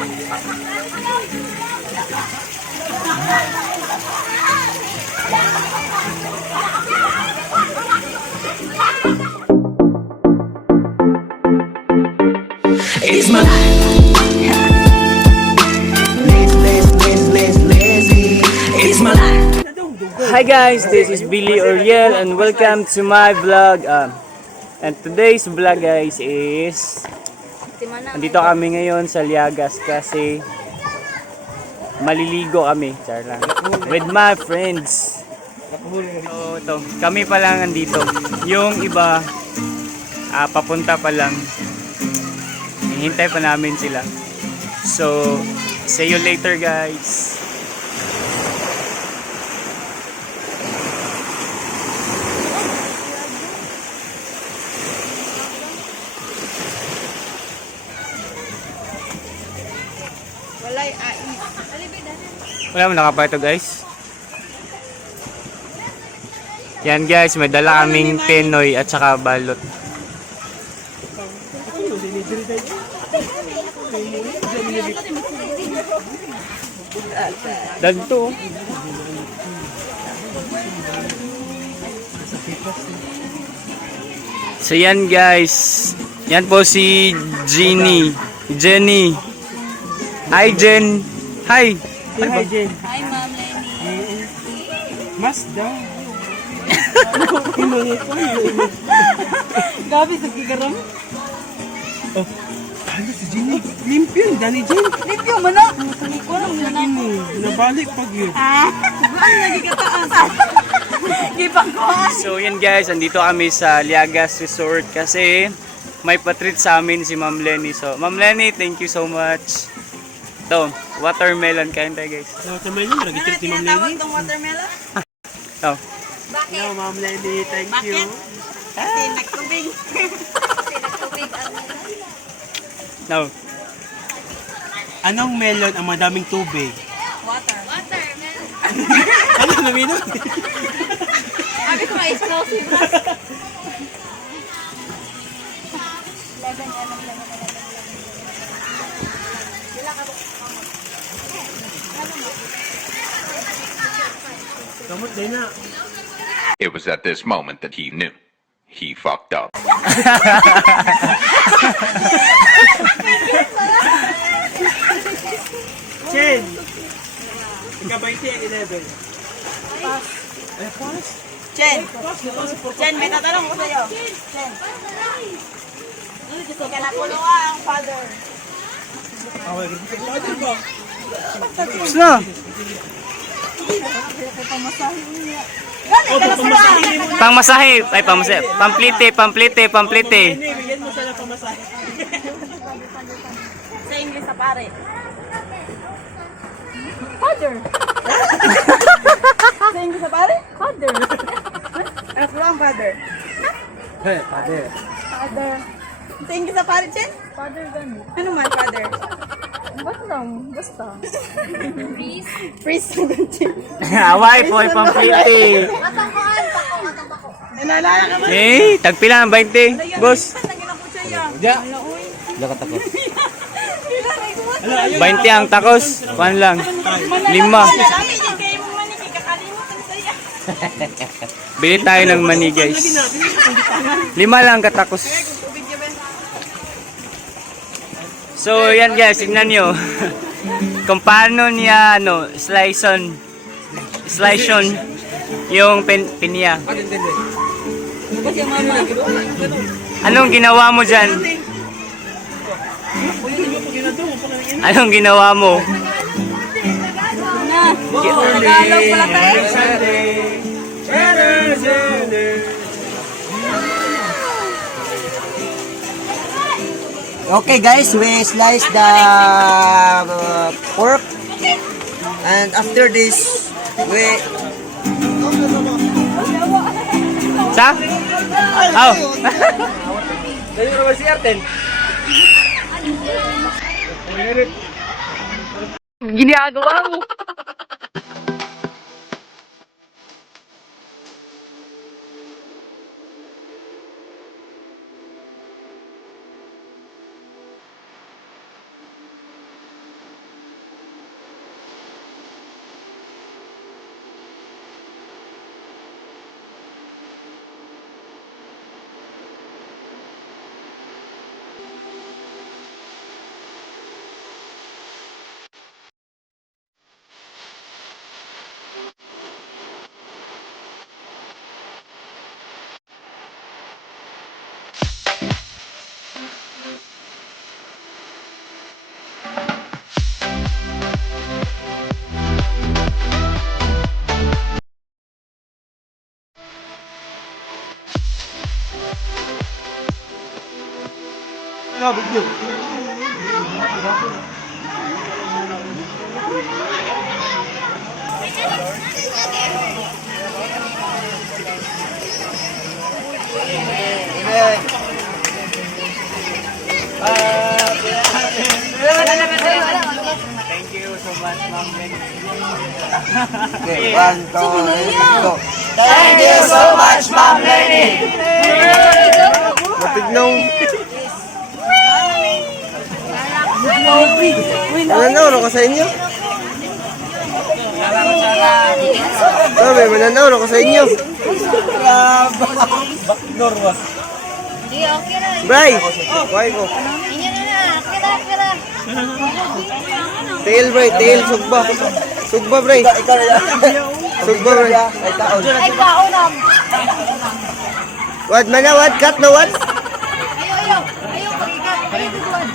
It's my lazy. It's my life. Hi guys, this is Billy Oriel and welcome to my vlog. And today's vlog guys is andito kami ngayon sa Liagas kasi maliligo kami, char lang, with my friends. So ito, kami pa lang andito. Yung iba papunta pa lang. Hintay pa namin sila. So, see you later guys. Wala mo nakapa ito guys. Yan guys, may dala kaming penoy at saka balot. Dagto. So yan guys. Yan po si Jenny. Hi Jen. Hi. Hi, Jen. Hi, Ma'am Lenny. Mas daw. Gabi sa gigaram. Oh, ano si Jenny? Limpyo, Dani Jen. Limpyo mo na. Ko lang na Ano, nabalik pag yun. Ano lagi ka taas? Gipang ko. So yan guys, andito kami sa Liagas Resort kasi may patreat sa amin si Ma'am Lenny. So Ma'am Lenny, thank you so much. Ito, watermelon kain tayo guys. Watermelon, nag-treat ni Ma'am Lenny. Itong watermelon? Ito. Bakit? No, Ma'am Lenny, thank Bakit? you. Kasi nagtubig. Kasi nagtubig ang No. Anong melon ang madaming tubig? water. Watermelon. Ano naminot? Sabi ko explosive na. Kamot din na. It was at this moment that he knew. He fucked up. Chen! Ika-20 ang 11. Ay, pass? Chen, may tatanong ko sa'yo. Chen. Ika na puno ang father. Away, ano ba? Tapos na. Gano'n ka na sa Pangmasahe. Ay, pangmasahe. Pamplite. Hindi, bigyan mo sana pamasahe. Sa English sa pare. Father. Sa English sa pare? Father. Ano po ang father? Hey, father. Father. Sa English sa pare, Chen? Father gano'n. Ano man, father? Basta. Priest. Away po, pamplite. Nalala ka ba? Eh, tagpila ng 20. Boss. Ja. 20 ang takos. Kuan lang. 5. Marami din kayo mong maniki. Kakalimutan sa'yo. Bili tayo ng mani guys. 5 lang katakos. So yan guys, tignan nyo. Kung paano niya slice yung pinya. Anong ginawa mo dyan? Anong ginawa mo? Tagalog pala tayo. Okay guys, we slice the pork and after this we Sa? Oh. Dali naman si Arten. Ginagawa mo. video. Thank you so much, Ma'am Lenny. Okay, 1, 2, 3, go. Thank you so much, Ma'am Lenny. Mapignong. Mananaw ko sa inyo. Sabi, mananaw ko sa inyo. Bray, why ko? Tail, Bray, tail, sugba. Sugba, Bray. Sugba, Bray. Ay, kaunam. What, mana, what? Cut na what? Ayaw. Ayaw, mag-ikat. Ayaw, biguan.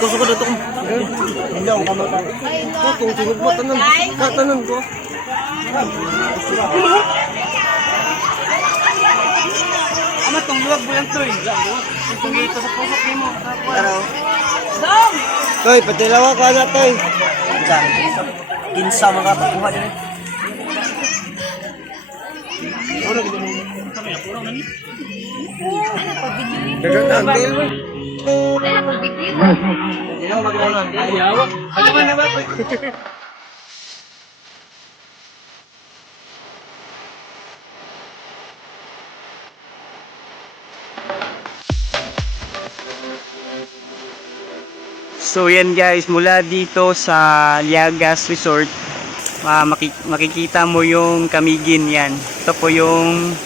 Kusok ko dito. Hindi ako kamatay. Kung sugba, tanan. Tanan ko. Ama, tungluwag mo lang to eh. Itong ito sa pusok mo. Ano? Toy, patilawa ko na, Toy. Kinsa mga pagkuha din. Dagan na, tail, Bray. So yan guys, mula dito sa Liagas Resort, makikita mo yung Camiguin yan. Ito po yung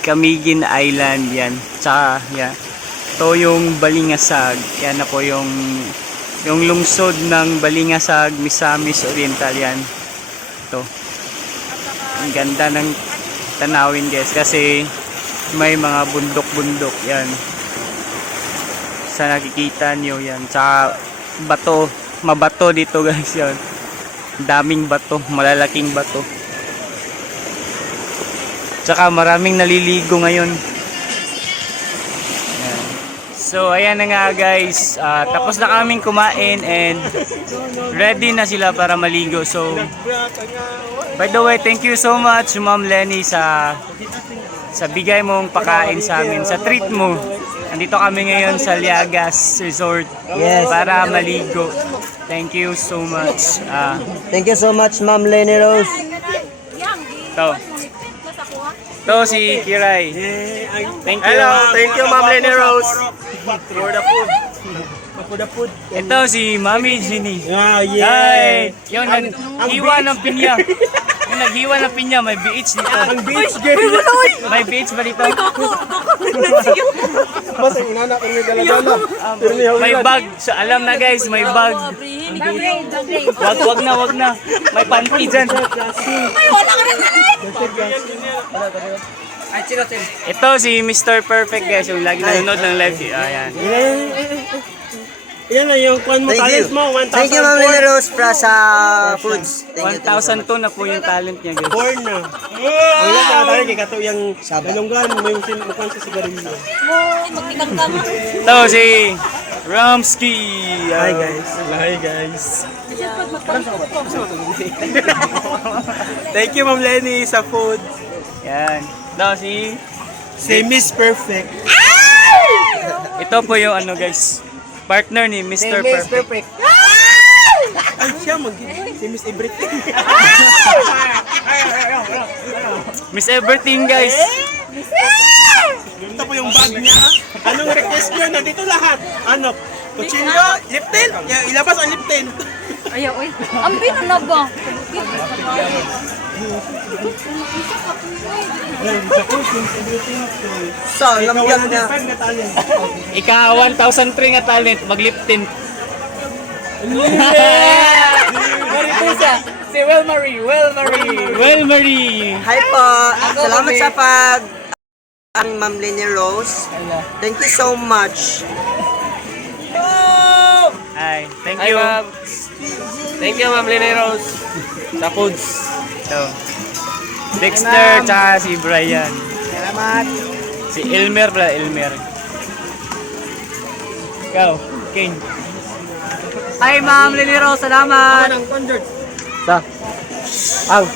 Camiguin Island yan. Tsaka yan. Ito yung Balingasag. Yan na po yung lungsod ng Balingasag, Misamis Oriental yan. Ito. Ang ganda ng tanawin guys kasi may mga bundok-bundok yan. Sa nakikita nyo yan, tsaka bato, mabato dito guys yan, daming bato, malalaking bato, tsaka maraming naliligo ngayon yan. So ayan na nga guys, tapos na kaming kumain and ready na sila para maligo. So by the way, thank you so much Ma'am Lenny sa bigay mong pakain sa amin, sa treat mo. Andito kami ngayon sa Liagas Resort para maligo. Thank you so much. Thank you so much, Ma'am Lenny Rose. To si Kiray. Thank you. Hello, thank you, Ma'am Lenny Rose. For the food. Ito si Mami Ginny. Ah, Ay, yung naghiwa ng pinya. Yung naghiwa ng pinya, may BH dito. Ang beach, girl. May BH ba dito? Basta yung inana ko may dala-dala. May bag. So, alam na guys, may bag. Wag na. May panty dyan. Ito si Mr. Perfect guys, yung lagi nanonood ng live. Ayan. Yan na yung kwan mo, Thank you. talent mo, 1,000. Thank you, Ma'am Lenny Rose, para sa foods. Thank you. 1,002 na po yung talent niya guys. Born na. Wala ka tayo kay kato yung dalunggan, may mukhang sa sigarilyo. Ito si Ramsky. Hi guys. Hi guys. Thank you, Ma'am Lenny, sa food. Yan. Ito Si Miss Perfect. ito po yung ano guys, partner ni Mr. Perfect. Ay, siya si Miss Everything. Miss Everything guys. Ito po yung bag niya. Anong request niya? Nandito lahat. Ano? Kutsilyo, lip tint. Ilabas ang lip tint. Ayaw, uy. Ang bino na ba? So, lamgyam niya. Ika 1,003 nga talent, mag-lip tint. Si Welmarie. Hi po. Salamat sa ang Ma'am Lenny Rose. Thank you so much. Ay, thank you. Thank you, Ma'am Lenny Rose. Sa foods. So, Dexter, tsaka si Brian. Salamat. Si Elmer pala, Elmer. Ikaw, King. Hi, Ma'am Lenny Rose. Salamat. Sa. Ang.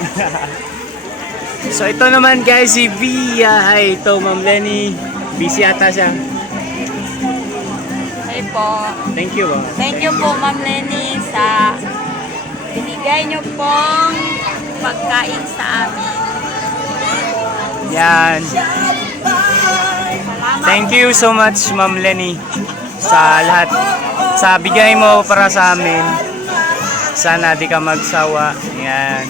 So ito naman guys si Via. Hi, ito Ma'am Lenny. Busy ata siya. Hi po. Thank you. Thank you po, Ma'am Lenny, sa binigay niyo pong pagkain sa amin. Yan. Thank you so much Ma'am Lenny sa lahat. Sa bigay mo para sa amin. Sana di ka magsawa. Yan.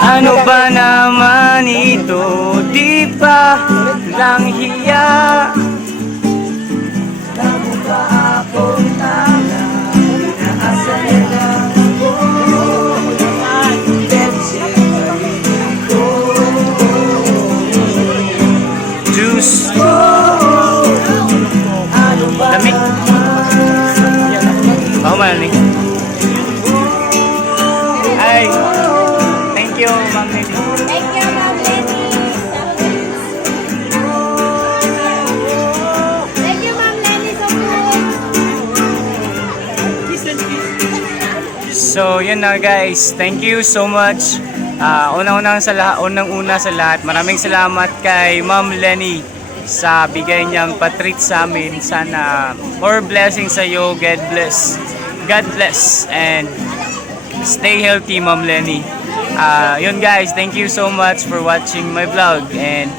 Ano ba naman ito? Di pa lang hiya. Juice. Lamig. Bako man ni. Ay. Thank you, Ma'am Lenny. Thank you, Ma'am Lenny. Thank you, Ma'am Lenny, so good. So, yun na guys. Thank you so much. Unang-una sa lahat, maraming salamat kay Ma'am Lenny sa bigay niyang patreat sa amin. Sana more blessings sa iyo. God bless. God bless and stay healthy, Ma'am Lenny. Yun guys, thank you so much for watching my vlog and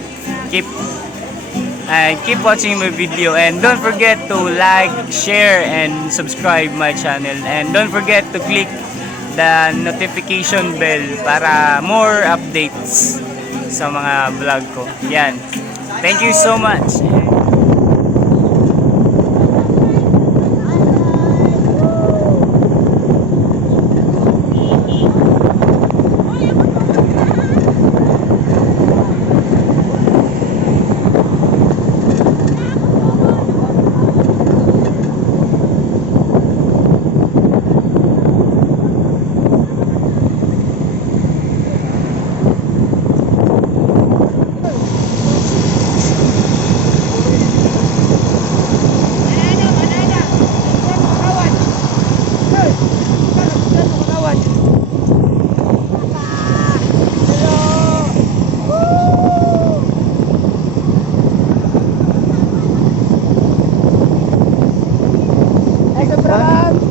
keep watching my video, and don't forget to like, share and subscribe my channel, and don't forget to click the notification bell para more updates sa mga vlog ko. Yan. Thank you so much. Ay, sobrang.